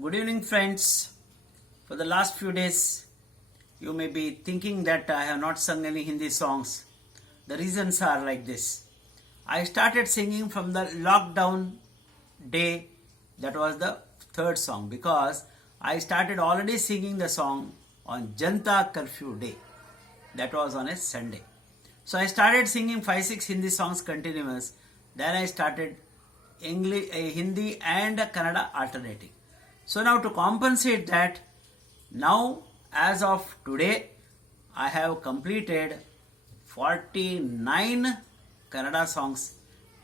Good evening, friends. For the last few days, you may be thinking that I have not sung any Hindi songs. The reasons are like this. I started singing from the lockdown day, that was the third song, because I started already singing the song on Janta Curfew Day. That was on a Sunday. So I started singing 5-6 Hindi songs continuous. Then I started English, Hindi and Kannada alternating. So now to compensate that, now as of today, I have completed 49 Kannada songs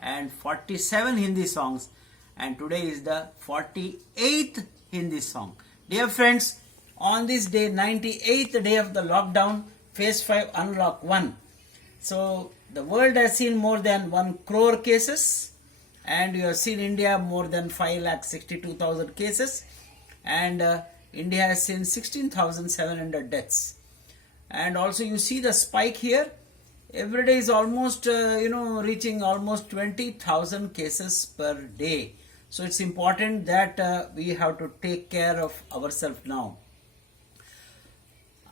and 47 Hindi songs, and today is the 48th Hindi song. Dear friends, on this day, 98th day of the lockdown, phase 5 unlock 1. So the world has seen more than 1 crore cases, and you have seen India more than 5,62,000 cases, and India has seen 16,700 deaths. And also you see the spike here. Every day is almost reaching almost 20,000 cases per day. So it's important that we have to take care of ourselves now.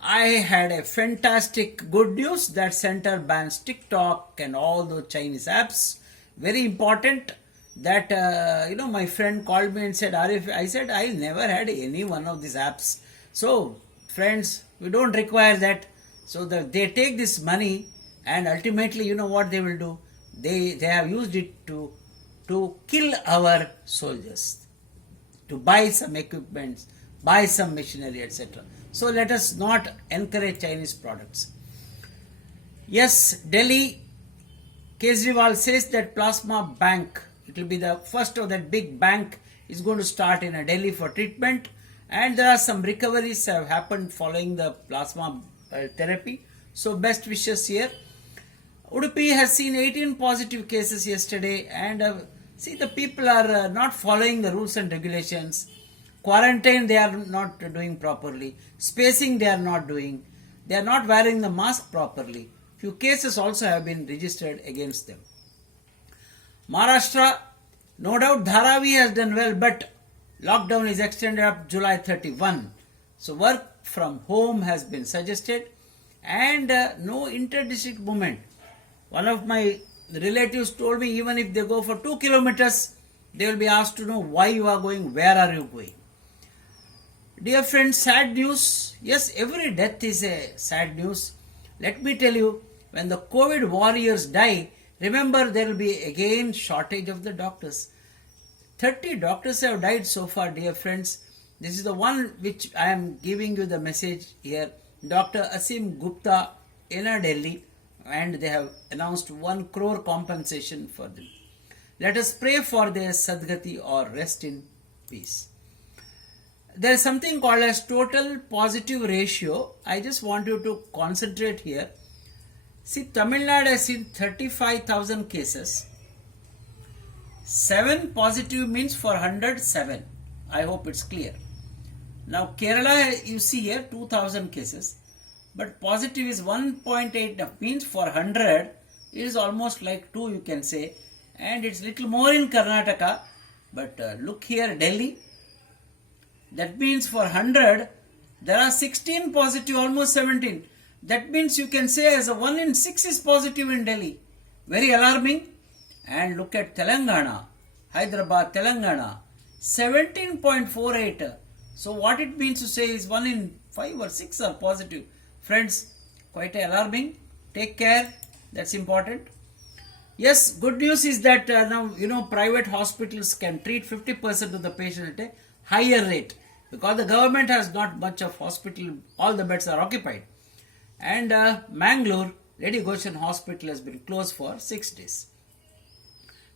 I had a fantastic good news that center bans TikTok and all those Chinese apps. Very important that my friend called me and said, Arif, I said I never had any one of these apps. So friends, we don't require that. So that they take this money, and ultimately you know what they will do. They have used it to kill our soldiers, to buy some equipments, buy some machinery, etc. So let us not encourage Chinese products. Yes, Delhi, Kejriwal says that plasma bank, it will be the first of that big bank, is going to start in Delhi for treatment, and there are some recoveries have happened following the plasma therapy. So best wishes here. Udupi has seen 18 positive cases yesterday, and see, the people are not following the rules and regulations. Quarantine they are not doing properly. Spacing they are not doing. They are not wearing the mask properly. Few cases also have been registered against them. Maharashtra, no doubt Dharavi has done well, but lockdown is extended up July 31. So work from home has been suggested, and no inter-district movement. One of my relatives told me even if they go for 2 kilometers, they will be asked to know why you are going, where are you going. Dear friends, sad news. Yes, every death is a sad news. Let me tell you, when the COVID warriors die, remember there will be again shortage of the doctors. 30 doctors have died so far, dear friends. This is the one which I am giving you the message here. Dr. Asim Gupta in Delhi, and they have announced 1 crore compensation for them. Let us pray for their Sadgati or rest in peace. There is something called as total positive ratio. I just want you to concentrate here. See, Tamil Nadu has seen 35,000 cases. 7 positive means for 100, 7. I hope it's clear. Now Kerala, you see here 2,000 cases, but positive is 1.8. That means for 100 it is almost like 2, you can say, and it's little more in Karnataka. But look here, Delhi. That means for 100 there are 16 positive, almost 17. That means you can say as a 1 in 6 is positive in Delhi. Very alarming. And look at Telangana, Hyderabad, Telangana, 17.48. So what it means to say is 1 in 5 or 6 are positive. Friends, quite alarming. Take care. That's important. Yes, good news is that now private hospitals can treat 50% of the patient at a higher rate, because the government has not much of hospital. All the beds are occupied. And Mangalore, Lady Goshen Hospital has been closed for 6 days.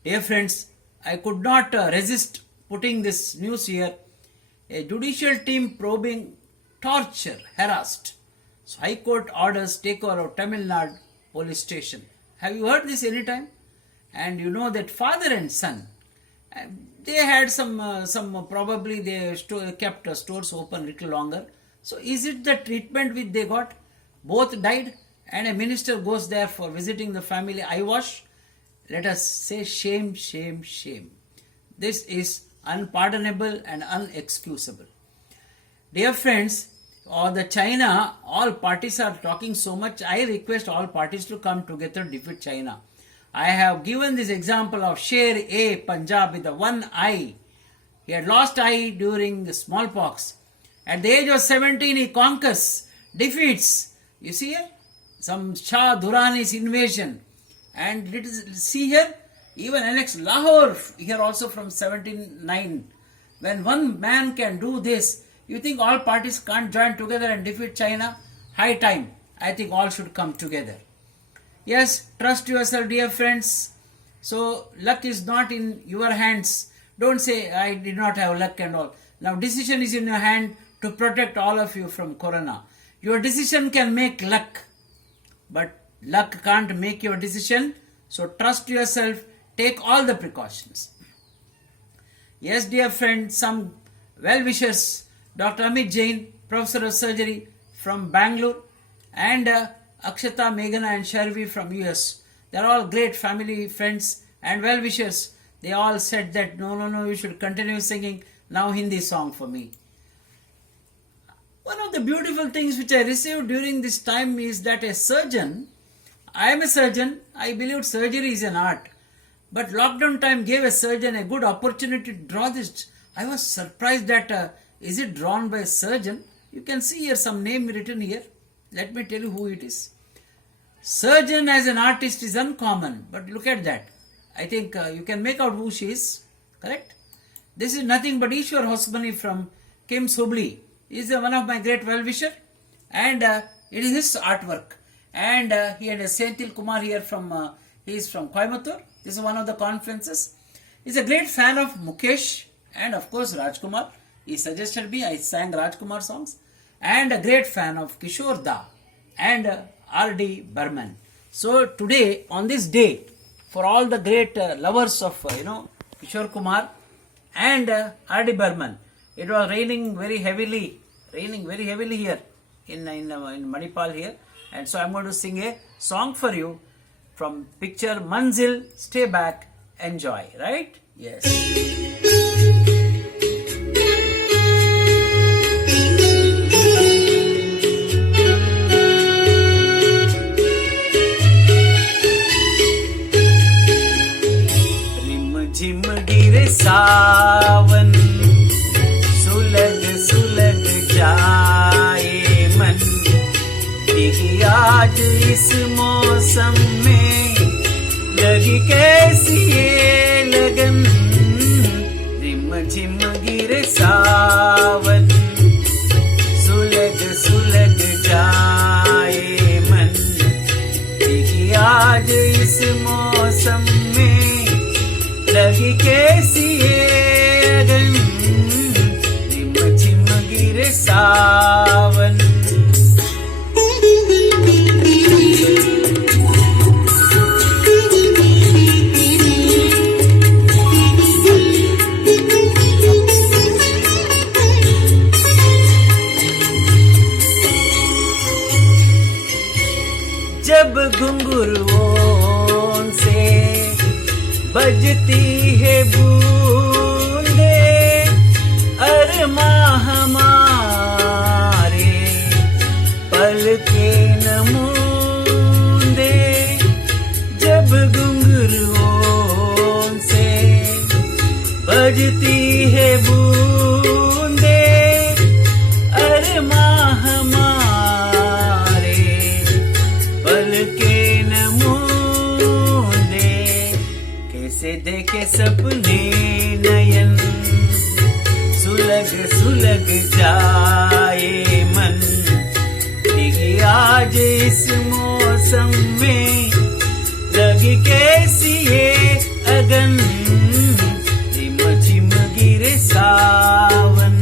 Dear friends, I could not resist putting this news here. A judicial team probing torture, harassed. So High Court orders takeover of Tamil Nadu police station. Have you heard this anytime? And you know that father and son, they had some probably they kept stores open little longer. So is it the treatment which they got? Both died, and a minister goes there for visiting the family eyewash. Let us say shame, shame, shame. This is unpardonable and unexcusable. Dear friends, or the China, all parties are talking so much. I request all parties to come together to defeat China. I have given this example of Sher A Punjab with the one eye. He had lost eye during the smallpox. At the age of 17, he conquers, defeats. You see here, some Shah Durrani's invasion. And it is, see here, even annexed Lahore, here also from 1709. When one man can do this, you think all parties can't join together and defeat China? High time. I think all should come together. Yes, trust yourself, dear friends. So, luck is not in your hands. Don't say, I did not have luck and all. Now, decision is in your hand to protect all of you from corona. Your decision can make luck, but luck can't make your decision. So, trust yourself. Take all the precautions. Yes, dear friends, some well-wishers. Dr. Amit Jain, Professor of Surgery from Bangalore, and Akshata, Meghana and Sharvi from US. They are all great family, friends and well-wishers. They all said that no, you should continue singing now Hindi song for me. One of the beautiful things which I received during this time is that a surgeon, I am a surgeon, I believe surgery is an art. But lockdown time gave a surgeon a good opportunity to draw this. I was surprised that is it drawn by a surgeon? You can see here some name written here. Let me tell you who it is. Surgeon as an artist is uncommon, but look at that. I think you can make out who she is, correct? This is nothing but Ishwar Hosbani from Kims Hubli. He is one of my great well-wisher, and it is his artwork. And he had a Senthil Kumar here from, he is from Coimbatore. This is one of the conferences. He is a great fan of Mukesh and of course Rajkumar. He suggested me, I sang Rajkumar songs. And a great fan of Kishore Da and R.D. Burman. So today, on this day, for all the great lovers of, Kishore Kumar and R.D. Burman, it was raining very heavily here in Manipal here. And so I'm going to sing a song for you from picture Manzil. Stay back, enjoy, right? Yes. झिम गिरे सावन सुलग सुलग जाए मन दिखी आज इस मौसम में लगी कैसी ये लगन रिम झिम गिरे सावन सुलग सुलग जाए मन दिखी आज इस मौसम में लगी कैसी ये अगन झिम झिम गिरे सावन जब घुंघरुओं से बजती है बूंदे अरमां हमारे पल के नमूंदे जब घुंघरुओं से बजती है बूंदे अरमां हमारे पल के नमूंदे कैसे देखे सपने नयन सुलग सुलग जाए मन दिखी आज इस मौसम में लगी कैसी ये अगन झिम झिम गिरे सावन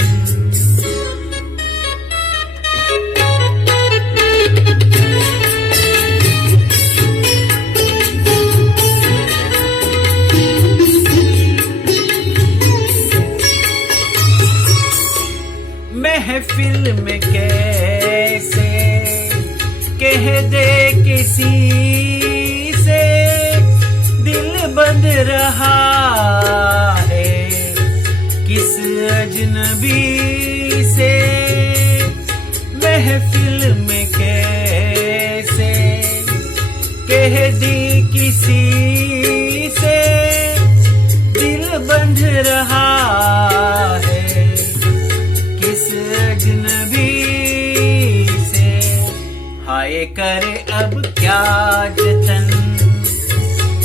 महफिल में कैसे कह दे किसी से दिल बंध रहा है अजनबी से महफिल में कैसे कह दी किसी से दिल बंध रहा है, किस अजनबी से। हाय करे अब क्या जतन,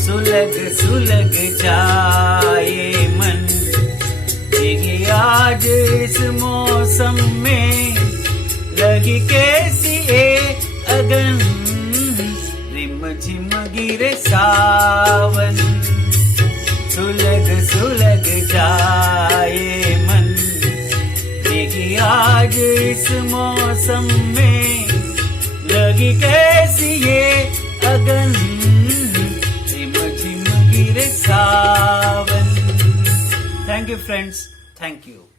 सुलग सुलग जाए मन, ये आज इस मौसम में लगी कैसी ए अगन, रिम झिम गिरे सावन, सुलग सुलग जाए मन, ये आज इस मौसम में लगी कैसी ये अगन, झिम झिम गिरे सावन। Thank you friends, thank you.